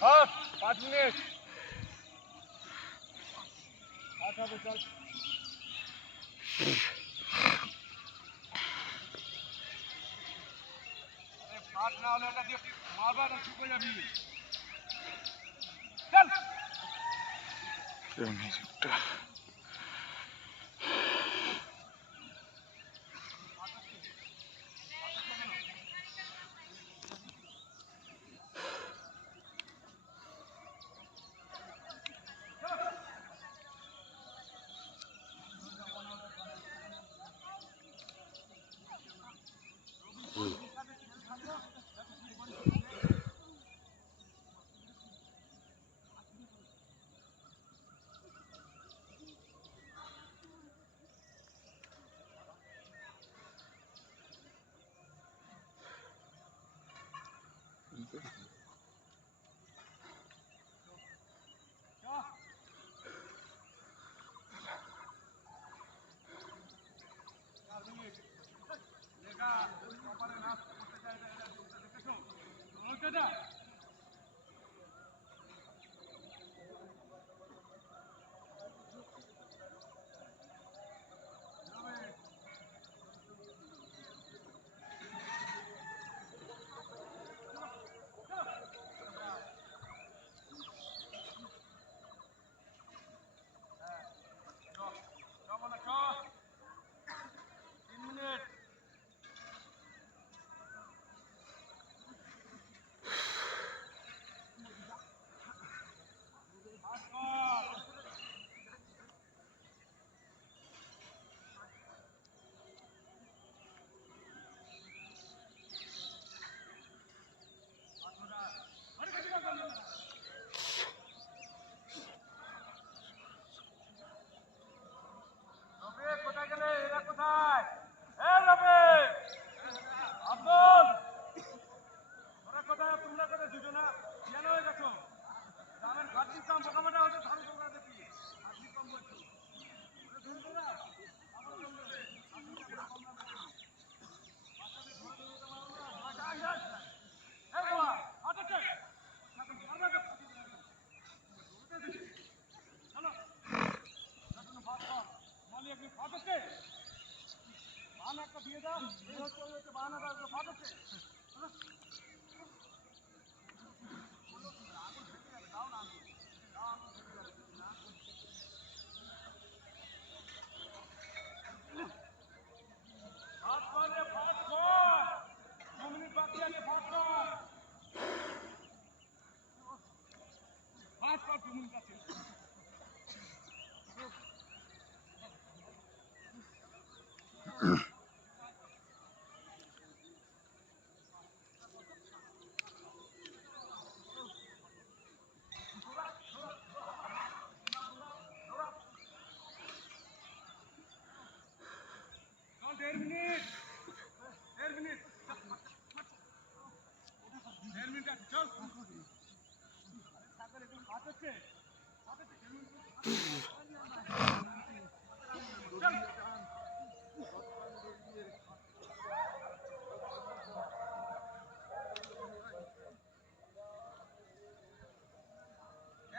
5 minute. হবে চল। পাট না হলে এটা দিয়ে মারবা না, চুপ হয়ে যাবি। চল মিউজিকটা দিয়ে দাও।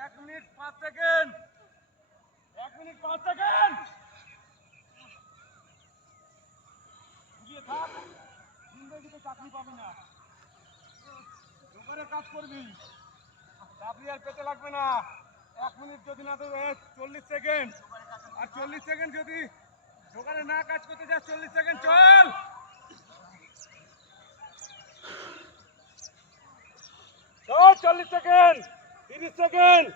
এক মিনিট 5 সেকেন্ড। 1 minute 5 second. বুঝিয়ে থাক, জিন্দগিতে চাকরি পাবি না, জোগাড়ের কাজ করবি, চাকরি আর পেতে লাগবে না। 1 মিনিট যদি না তো 40 সেকেন্ড, আর 40 সেকেন্ড যদি জোগাড়ে না কাজ করতে যাস 40 সেকেন্ড চল। 40 সেকেন্ড, 30 সেকেন্ড।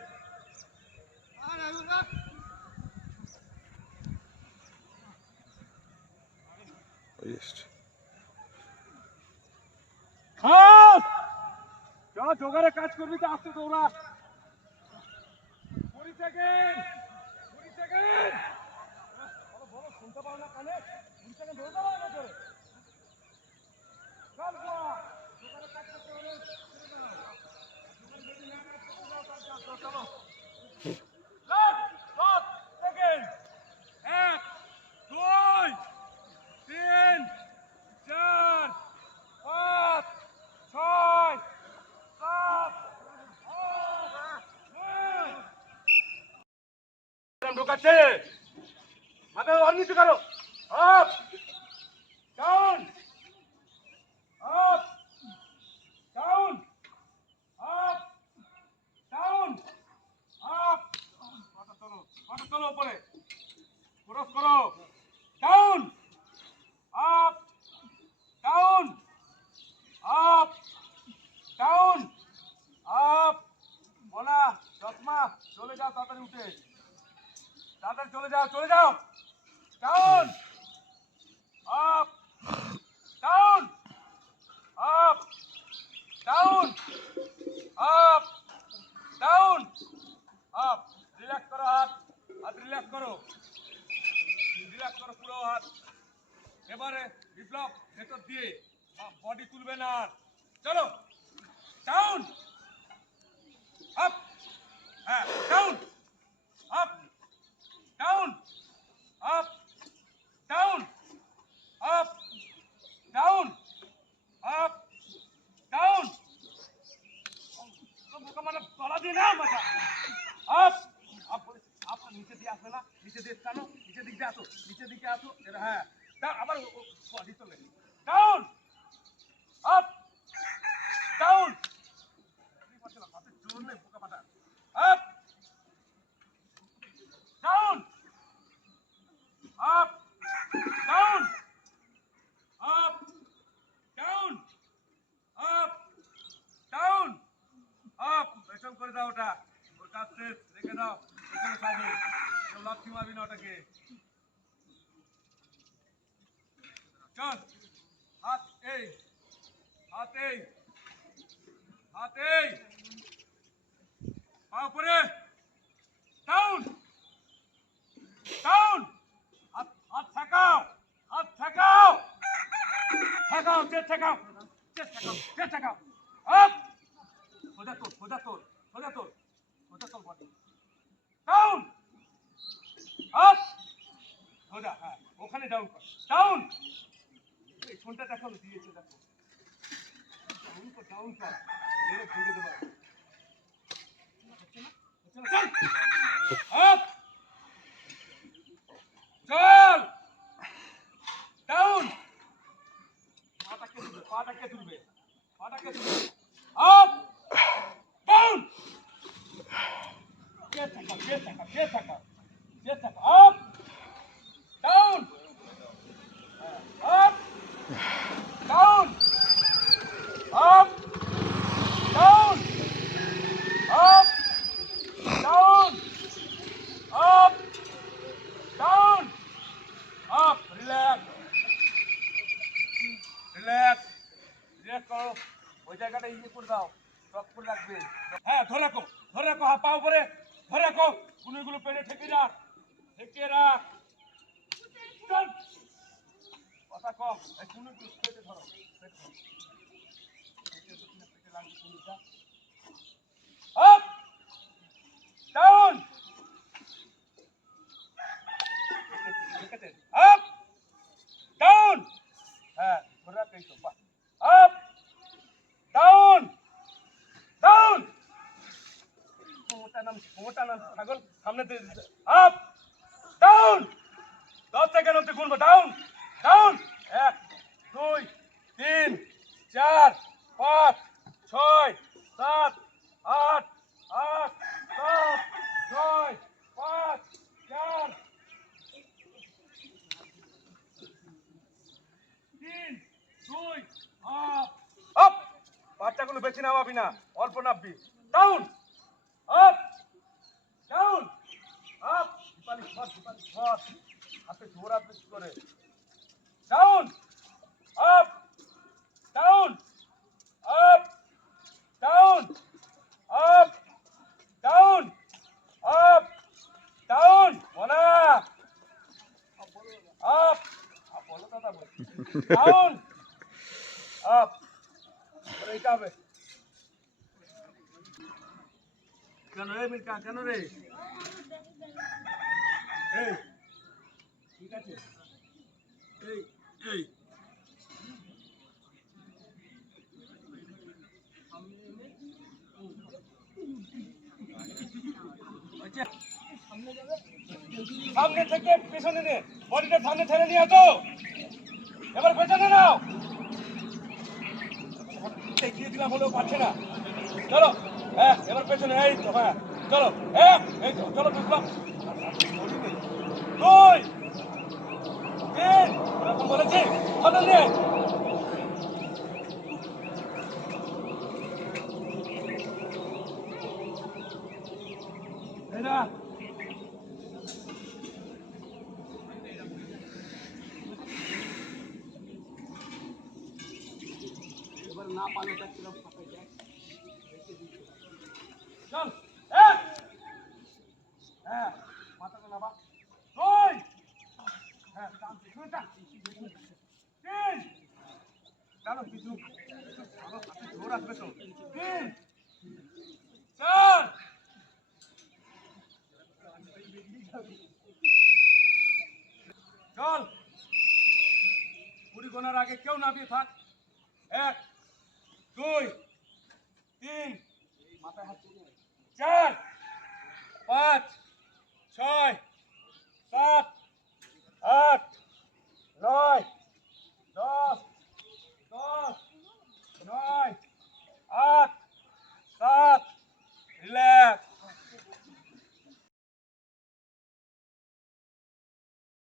জোগাড়ে কাজ করবি তো আসতে দৌড়া। 20 সেকেন্ড, 20 সেকেন্ড। বলো শুনতে পাও না কানে? 20 সেকেন্ড ধরে দাও না ধরে। চল জোগাড়ে কাজ করতে হলে ছেড়ে দাও। জোগাড়ে যদি না কাজ করতে দাও তাহলে চলো। 7 সেকেন্ড। 1 2 3 4 5 6 7 8 ঢোকাচ্ছে মাথা অনিচু করো up down up down up down up মাথা তোলো উপরে ক্রস করো down up down up down up বলা চশমা চলে যাও তাড়াতাড়ি উঠে তাড়াতাড়ি চলে যাও down up down up down up down up relax করো হাত রিল্যাক্স করো পুরো হাত এবারে বিপ্লব ভেতর দিয়ে বডি তুলবে না চলো ডাউন আপ হ্যাঁ down up down up down up down up down মানে তলা দিয়ে না মাথা আপ আপ নিচে দিয়ে আসবে না নিচে দিয়ে টানো নিচের দিক দিয়ে আসো নিচের দিকে আসো হ্যাঁ আবার বডি তোলে ডাউন আপ ডাউন হাতে জোর নেই পোকা মাথা up down up down up down up down up পেছন করে দাও ওটা ওর কাজ শেষ রেখে দাও পেছনে সাইডে কেউ লাথি মারবি না ওটাকে চল হাত এই পা উপরে ডাউন ডাউন হাত ঠেকাও আপ সোজা তোল বডি ডাউন আপ সোজা হ্যাঁ ওখানে ডাউন এই ফোনটা দেখো দিয়েছে দেখো ডাউন কর ভেঙে দেবো আপ চল ডাউন পাটাকে তুলবে up down up down up down up down up down up down up relax করো ওই জায়গাটা ইয়ে করে দাও সব করে রাখবে হ্যাঁ ধরে রাখো হাত পা উপরে ধরে রাখো গুলো পেটে ঠেকিয়ে রাখ চল কথা কম এই কুনুগুলো পেটে ধরো পেটে লাগবে কুনুটা আপ ডাউন আপ ডাউন হ্যাঁ ধরে রাখ এই তো আপ ডাউন মোটা নাম ছাগল সামনে আপ ডাউন 10 সেকেন্ড অবধি গুনবো ডাউন 1 2 3 4 5 6 7 8 8 7 6 5 4 3 2 আপ বাচ্চাগুলো বেশি নামাবি না অল্প নামবি ডাউন আপ ডাউন আপ হাতে জোর বেশি করে down up down up down up down up down বলা আপ বলো দাদা ডাউন আপ এইটা হবে কেন রে মিল্কা কেন রে এই ঠিক আছে এই আচ্ছা সামনে যাবে সামনে থেকে পেছনে নে, বডিটা সামনে ঠেলে নিয়ে আসো। এবার পেছনে নাও। দেখিয়ে দিলাম হলেও পারছে না। চলো, হ্যাঁ এবার পেছনে, এই তো, হ্যাঁ চলো, হ্যাঁ এই তো, চলো বিপ্লব। দুই, তিন, এখন বলেছি সামনে নিয়ে। এই না, এবার না পালে তা কিরকম ফাঁকাই যায়। চল, এক, হ্যাঁ মাথাটা নাবা, দুই, হ্যাঁ টান, পেছনে টান, তিন, টানো কিছু, ভালো হাতে জোর আসবে তো, তিন, চার, চল, 20 গোনার আগে কেউ নামিয়ে থাক। এক, দুই, তিন, মাথায় হাত তুলে, চার, পাঁচ, ছয়, সাত, আট, নয়, দশ।